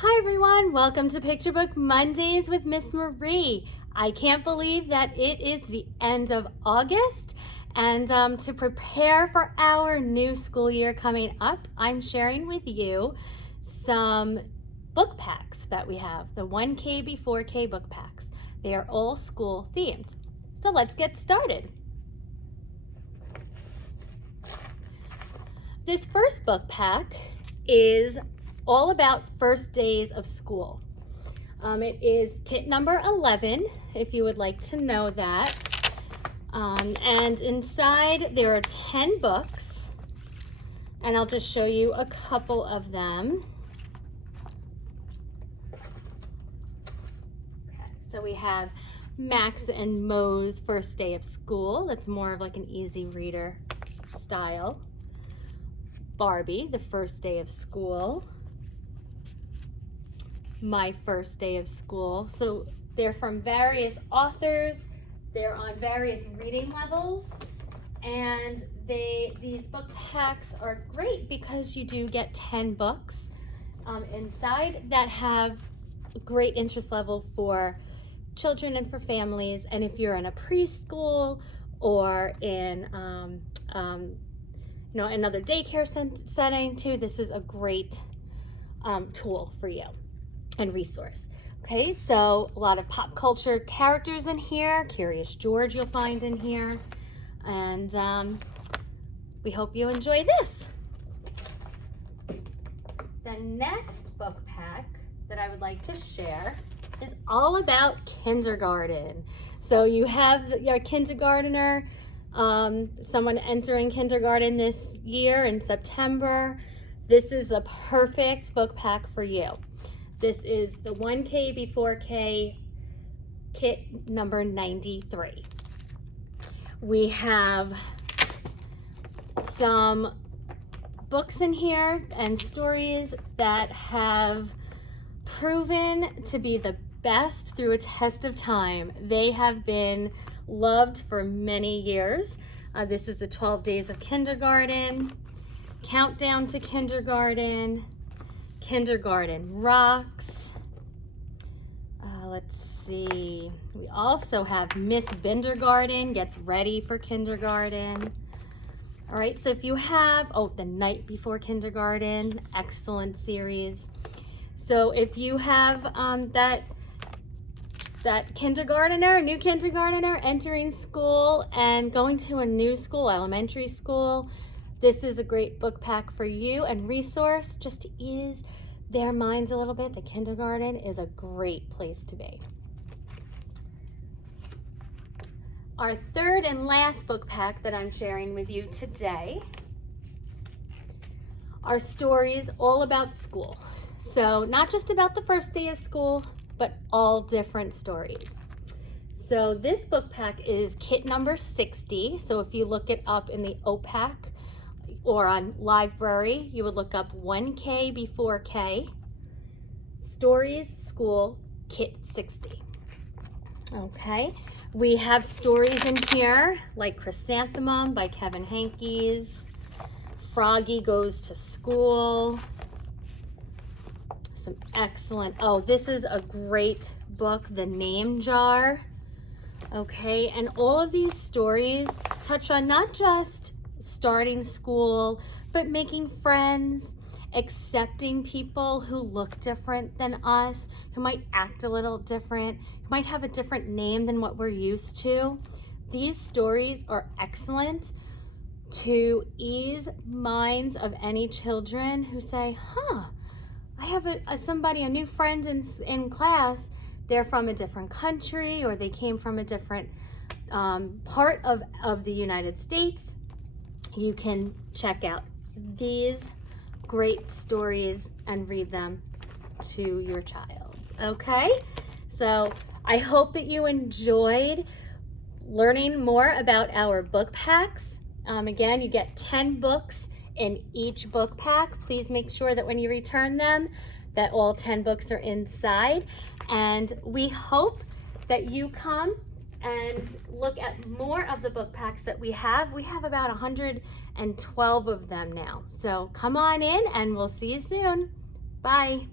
Hi everyone, welcome to Picture Book Mondays with Miss Marie. I can't believe that it is the end of August, and to prepare for our new school year coming up, I'm sharing with you some book packs that we have, the 1K before K book packs. They are all school themed. So let's get started. This first book pack is all about first days of school. It is kit number 11, if you would like to know that. And inside there are 10 books, and I'll just show you a couple of them. Okay, so we have Max and Mo's first day of school. That's more of like an easy reader style. Barbie, the first day of school. My first day of school. So they're from various authors. They're on various reading levels, and these book packs are great because you do get 10 books inside that have a great interest level for children and for families. And if you're in a preschool or in another daycare setting too, this is a great tool for you and resource. Okay, so a lot of pop culture characters in here. Curious George you'll find in here. And we hope you enjoy this. The next book pack that I would like to share is all about kindergarten. So you have your kindergartner, someone entering kindergarten this year in September. This is the perfect book pack for you. This is the 1K before K kit number 93. We have some books in here and stories that have proven to be the best through a test of time. They have been loved for many years. This is the 12 Days of Kindergarten, Countdown to Kindergarten, Kindergarten Rocks. Let's see. We also have Miss Bindergarten Gets Ready for Kindergarten. All right, so if you have, The Night Before Kindergarten, excellent series. So if you have that kindergartner, new kindergartner entering school and going to a new school, elementary school, this is a great book pack for you and resource just to ease their minds a little bit. The kindergarten is a great place to be. Our third and last book pack that I'm sharing with you today are stories all about school. So not just about the first day of school, but all different stories. So this book pack is kit number 60. So if you look it up in the OPAC or on Library, you would look up 1K before K, Stories School Kit 60. Okay, we have stories in here like Chrysanthemum by Kevin Henkes, Froggy Goes to School, some excellent, this is a great book, The Name Jar. Okay, and all of these stories touch on not just starting school, but making friends, accepting people who look different than us, who might act a little different, who might have a different name than what we're used to. These stories are excellent to ease minds of any children who say, I have a new friend in class. They're from a different country, or they came from a different part of the United States. You can check out these great stories and read them to your child. Okay, so I hope that you enjoyed learning more about our book packs. Again, you get 10 books in each book pack. Please make sure that when you return them, that all 10 books are inside. And we hope that you come and look at more of the book packs that we have. We have about 112 of them now. So come on in and we'll see you soon. Bye.